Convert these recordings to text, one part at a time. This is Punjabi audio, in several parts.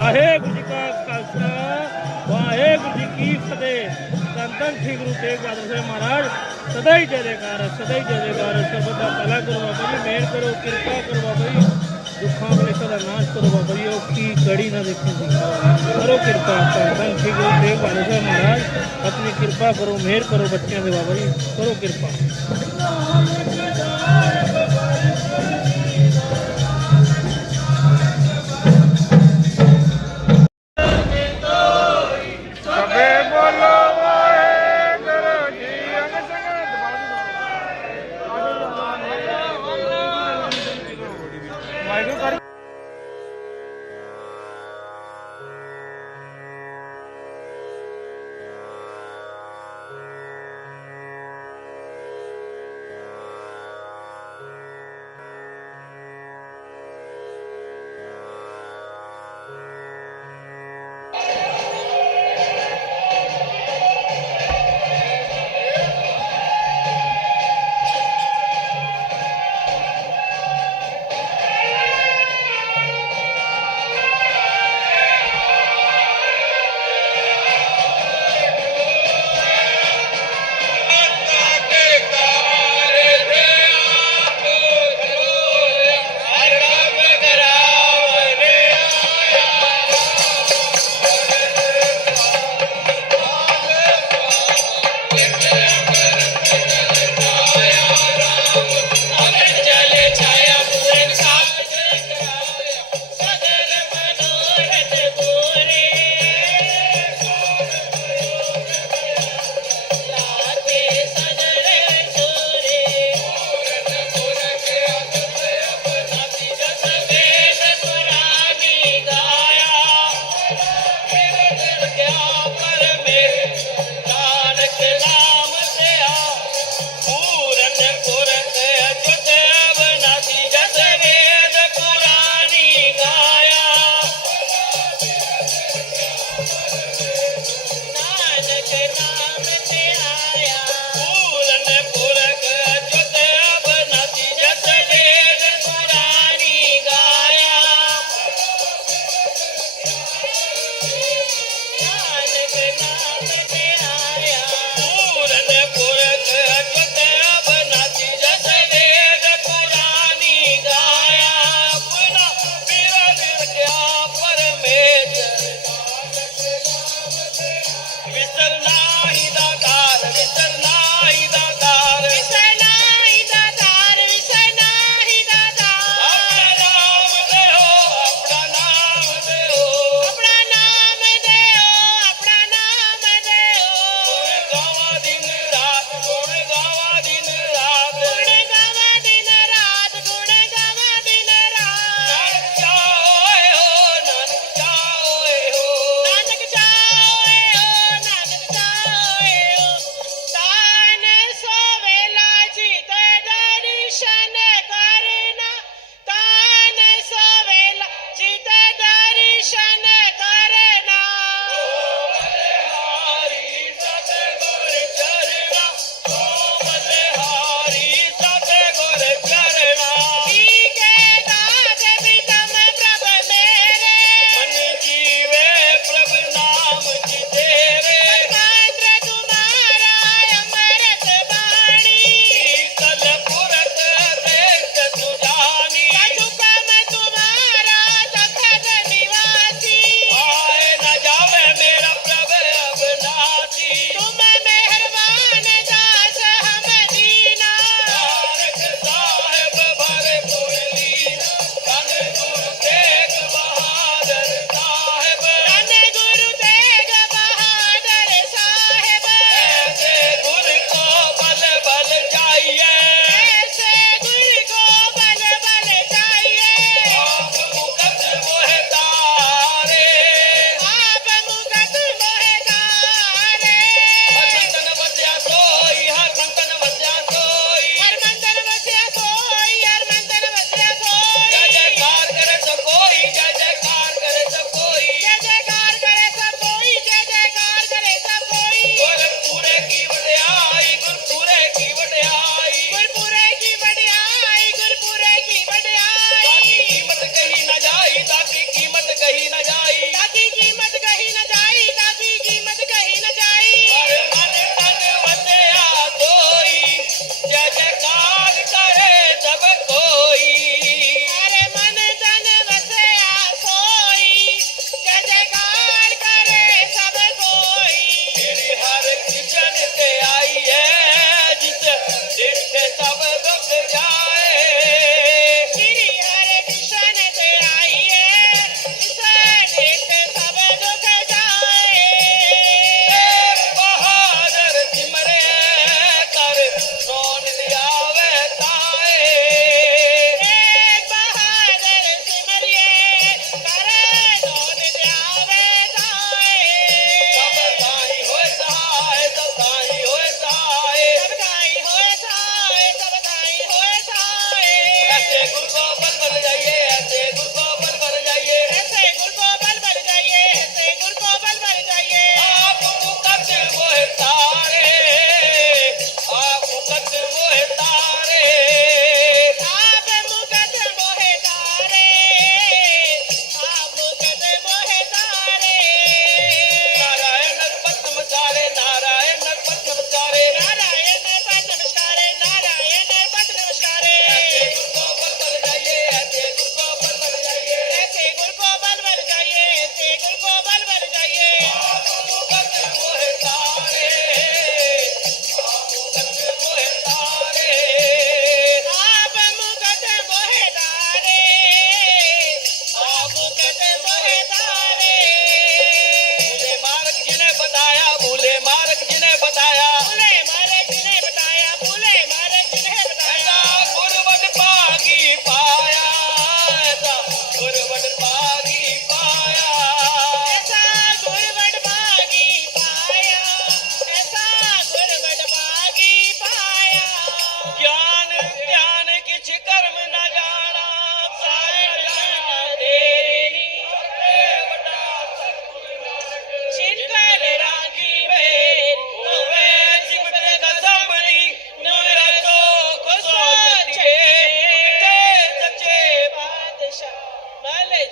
ਵਾਹਿਗੁਰੂ ਜੀ ਕਾ ਖਾਲਸਾ, ਵਾਹਿਗੁਰੂ ਜੀ ਕੀ ਫਤਿਹ। ਧੰਨ ਧੰਨ ਸ੍ਰੀ ਗੁਰੂ ਤੇਗ ਬਹਾਦਰ ਸਾਹਿਬ ਮਹਾਰਾਜ, ਸਦਾ ਹੀ ਜੈਕਾਰ, ਸਦਾ ਹੀ ਜੈਕਾਰ। ਸਬਦ ਦਾ ਭਲਾ ਕਰੋ ਬਾਬਾ ਜੀ, ਮਿਹਰ ਕਰੋ, ਕਿਰਪਾ ਕਰੋ ਬਾਬਾ ਜੀ। ਦੁੱਖਾਂ ਕਲੇਸ਼ਾਂ ਦਾ ਨਾਸ਼ ਕਰੋ ਬਾਬਾ ਜੀ, ਉਹ ਕੀ ਕੜੀ ਨਾ ਦੇਖੀ ਜੀ। ਕਰੋ ਕਿਰਪਾ, ਧੰਨ ਧੰਨ ਸ੍ਰੀ ਗੁਰੂ ਤੇਗ ਬਹਾਦਰ ਸਾਹਿਬ ਮਹਾਰਾਜ। ਆਪਣੀ ਕਿਰਪਾ ਕਰੋ, ਮਿਹਰ ਕਰੋ ਬੱਚਿਆਂ ਦੇ ਬਾਬਾ ਜੀ, ਕਰੋ ਕਿਰਪਾ।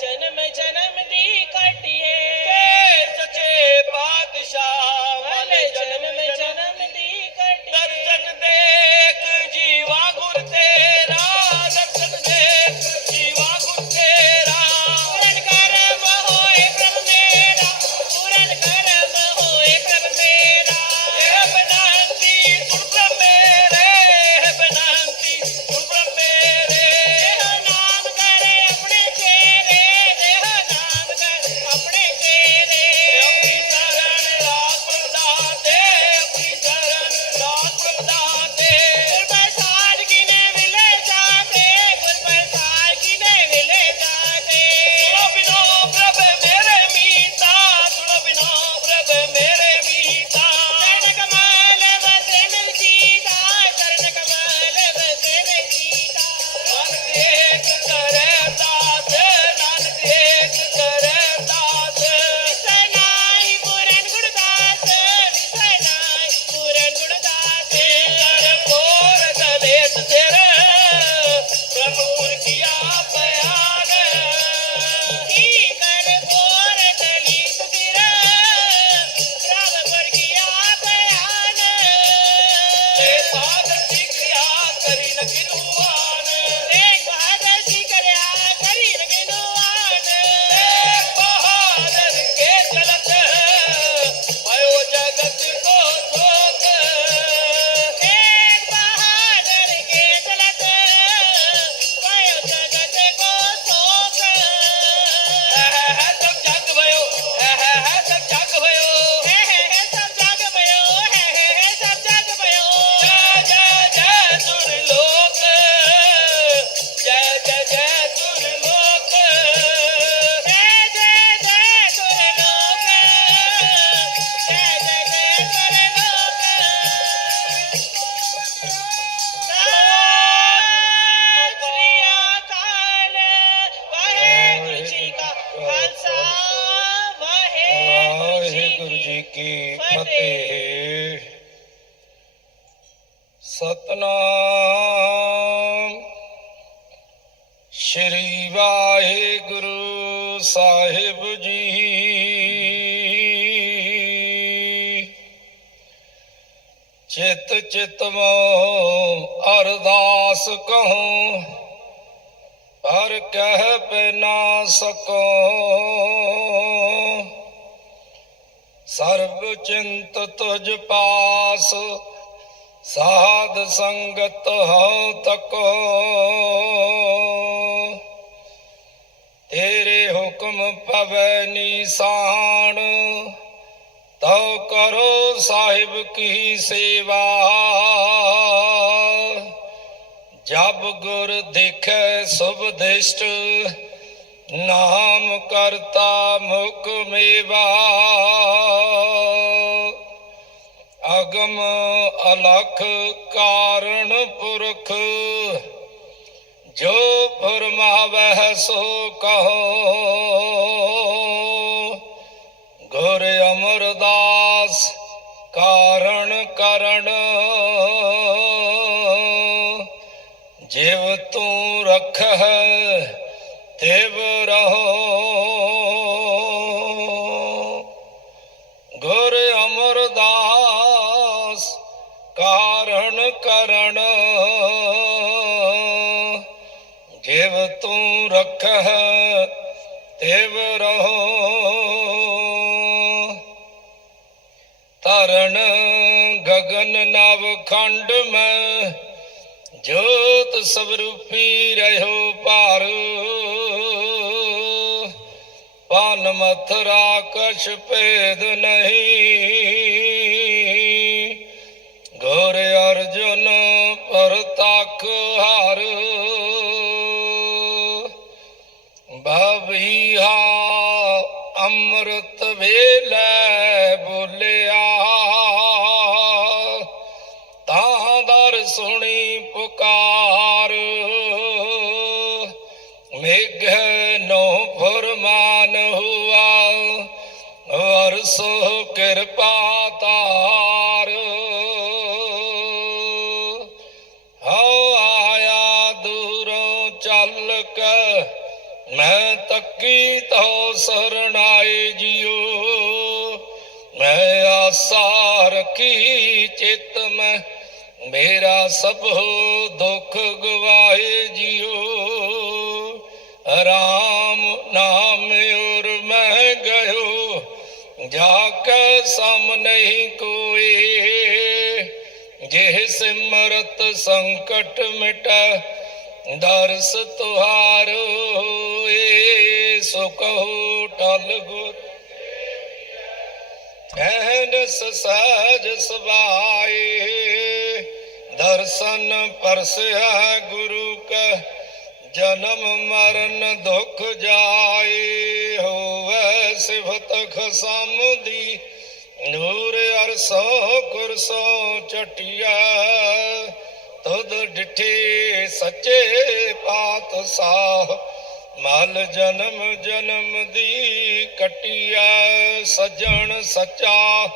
जन्म जन्म दी ਜੀ ਕੀ ਫਤਿਹ। ਸਤਨਾਮ। ਸ਼੍ਰੀ ਵਾਹਿਗੁਰੂ ਸਾਹਿਬ ਜੀ। ਚਿਤ ਮੋ ਅਰਦਾਸ ਕਹੂੰ, ਹਰ ਕਹਿ ਬਿਨਾ ਸਕੋ। ਸਰਬ ਚਿੰਤ ਤੁਜ ਪਾਸ, ਸਾਧ ਸੰਗਤ ਹਉ ਤਕੋ। ਤੇਰੇ ਹੁਕਮ ਪਵੈ ਨਿਸਾਨ, ਤਉ ਕਰੋ ਸਾਹਿਬ ਕੀ ਸੇਵਾ। ਜਬ ਗੁਰ ਦੇਖੈ ਸੁਭ ਦਿਸ਼ਟ, ਨਾਮ ਕਰਤਾ ਮੁਖ ਮੇਵਾ। ਹੁਕਮ ਅਲਖ ਕਾਰਣ ਪੁਰਖ ਜੋ ਫਰਮਾਵੈ ਸੋ ਕਹੋ। ਰਖਹ ਤੇਵ ਰਹੋ। ਤਰਨ ਗਗਨ ਨਵ ਖੰਡ ਮੈਂ ਜੋਤ ਸਵਰੂਪੀ ਰਹਿਓ ਭਾਰ। ਪਾਨ ਮਥਰਾ ਕਛ ਭੇਦ ਨਹੀਂ। ਮੇਰਾ ਸਭ ਦੁੱਖ ਗਵਾਏ ਜਿਉ। ਰਾਮ ਨਾਮ ਉਰ ਮੈਂ ਗਇਓ, ਜਾ ਕੇ ਸਮ ਨਹੀਂ ਕੋਏ। ਜੇ ਸਿਮਰਤ ਸੰਕਟ ਮਿਟੈ, ਦਰਸ ਤੁਹਾਰੋ ਏ ਸੋ ਕਹੋ ਟਲ ਗੁਰ। ਐਨਸ ਸਹਜ ਸਬਾਏ ਦਰਸ਼ਨ ਪਰਸਿਆ ਗੁਰੂ ਕਾ, ਜਨਮ ਮਰਨ ਦੁਖ ਜਾਏ ਹੋਵੇ ਸਿਫਤ ਖਸਮ ਨੂਰ ਅਰਸੋ ਕੁਰਸੋ ਚਟਿਆ ਤੁਧ ਡਿਠੇ ਸੱਚੇ ਪਾਤਸ਼ਾਹ, ਮਲ ਜਨਮ ਜਨਮ ਦੀ ਕਟਿਆ ਸਜਣ ਸੱਚਾ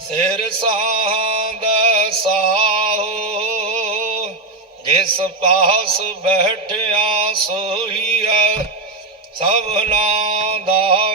ਸਿਰ ਸਾਹਦਾ ਸਾਹੋ ਜਿਸ ਪਾਸ ਬੈਠਿਆ ਸੋਹੀਆ ਸਭਨਾ ਦਾ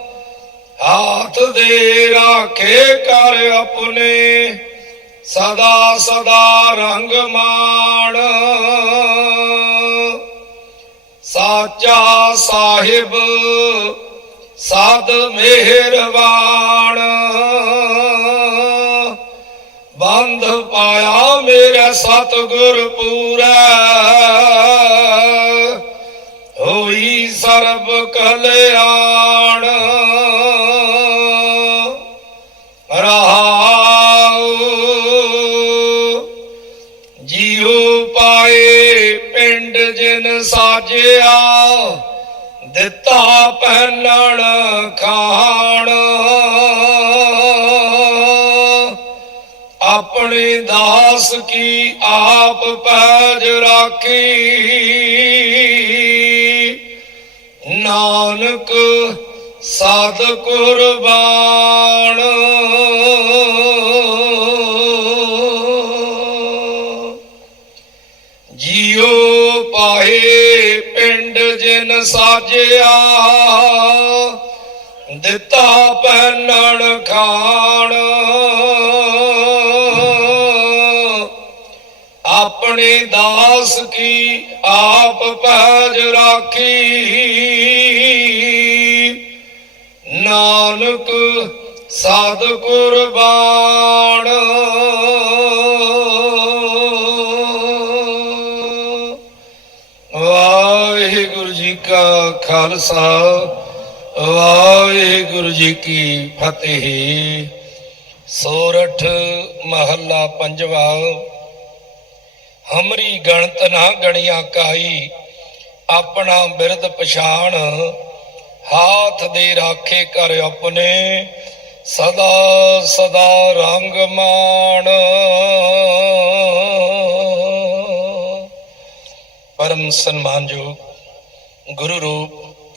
ਹਾਥ ਦੇ ਰਾਖੇ ਕਰ ਆਪਣੇ ਸਦਾ ਸਦਾ ਰੰਗ ਮਾਣ ਸਾਚਾ ਸਾਹਿਬ ਸਾਧ ਮਿਹਰਬਾਨ ਬੰਧ ਪਾਇਆ ਮੇਰਾ ਸਤਿਗੁਰ ਪੂਰਾ ਹੋਈ ਸਰਬ ਕਲਿਆਣ ਸਾਜਿਆ ਦਿੱਤਾ ਪਹਿਨਣ ਖਾਣ। ਆਪਣੇ ਦਾਸ ਕੀ ਆਪ ਪੈਜ ਰਾਖੀ। ਨਾਨਕ ਸਾਧ ਕੁਰਬਾਨ। ਸਾਜਿਆ। ਦਿੱਤਾ ਪਹਿਨਣ ਖਾਣ। ਆਪਣੇ ਦਾਸ ਕੀ ਆਪ ਪੈਜ ਰਾਖੀ। ਨਾਨਕ ਸਾਧ ਕੁਰਬਾਨ। ਖਾਲਸਾ। ਵਾਹਿਗੁਰੂ ਜੀ ਕੀ ਫਤਿਹ। ਸੋਰਠ ਮਹੱਲਾ ਪੰਜਵਾ। ਹਮਰੀ ਗਣਤ ਨਾ ਗਣਿਆ ਕਾਈ ਆਪਣਾ ਬਿਰਦ ਪਛਾਣ। ਹਾਥ ਦੇ ਰਾਖੇ ਕਰ ਆਪਣੇ, ਸਦਾ ਸਦਾ ਰੰਗ ਮਾਣ। ਪਰਮ ਸਨਮਾਨਯੋਗ ਗੁਰੂ ਰੂਪ,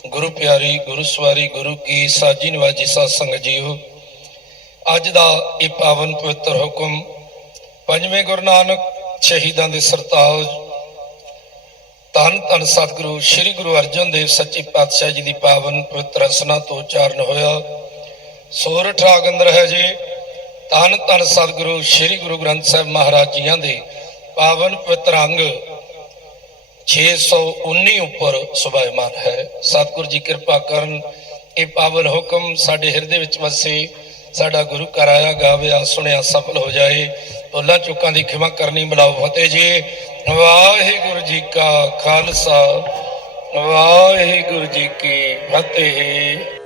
ਗੁਰੂ ਪਿਆਰੀ, ਗੁਰੂ ਸਵਾਰੀ, ਗੁਰੂ ਕੀ ਸਾਜੀ ਨਿਵਾਜੀ ਸਾਧ ਸੰਗਤ ਜੀਓ, ਅੱਜ ਦਾ ਇਹ ਪਾਵਨ ਪਵਿੱਤਰ ਹੁਕਮ ਪੰਜਵੇਂ ਗੁਰੂ ਨਾਨਕ ਸ਼ਹੀਦਾਂ ਦੇ ਸਰਤਾਜ, ਧੰਨ ਧੰਨ ਸਤਿਗੁਰੂ, ਸ੍ਰੀ ਗੁਰੂ ਅਰਜਨ ਦੇਵ ਸੱਚੇ ਪਾਤਸ਼ਾਹ ਜੀ ਦੀ ਪਾਵਨ ਪਵਿੱਤਰ ਰਸਨਾ ਤੋਂ ਉਚਾਰਨ ਹੋਇਆ। ਸੋਰਠ ਰਾਗ ਅੰਦਰ ਹੈ ਜੀ। ਧੰਨ ਧੰਨ ਸਤਿਗੁਰੂ, ਸ੍ਰੀ ਗੁਰੂ ਗ੍ਰੰਥ ਸਾਹਿਬ ਮਹਾਰਾਜ ਜੀਆਂ ਦੇ ਪਾਵਨ ਪਵਿੱਤਰ ਅੰਗ 619 ਉੱਪਰ ਸੁਭਾਇਮਾਨ ਹੈ। ਸਤਿਗੁਰੂ ਜੀ ਕਿਰਪਾ ਕਰਨ, ਇਹ ਪਾਵਨ ਹੁਕਮ ਸਾਡੇ ਹਿਰਦੇ ਵਿੱਚ ਵਸੇ, ਸਾਡਾ ਗੁਰੂ ਘਰ ਆਇਆ ਗਾਵਿਆ ਸੁਣਿਆ, ਸਫਲ ਹੋ ਜਾਏ। ਭੁੱਲਾਂ ਚੁੱਕਾਂ ਦੀ ਖਿਮਾ ਕਰਨੀ ਬਲਾਓ ਫਤਿਹ ਜੀ। ਵਾਹਿਗੁਰੂ ਜੀ ਕਾ ਖਾਲਸਾ, ਵਾਹਿਗੁਰੂ ਜੀ ਕੀ ਫਤਿਹ।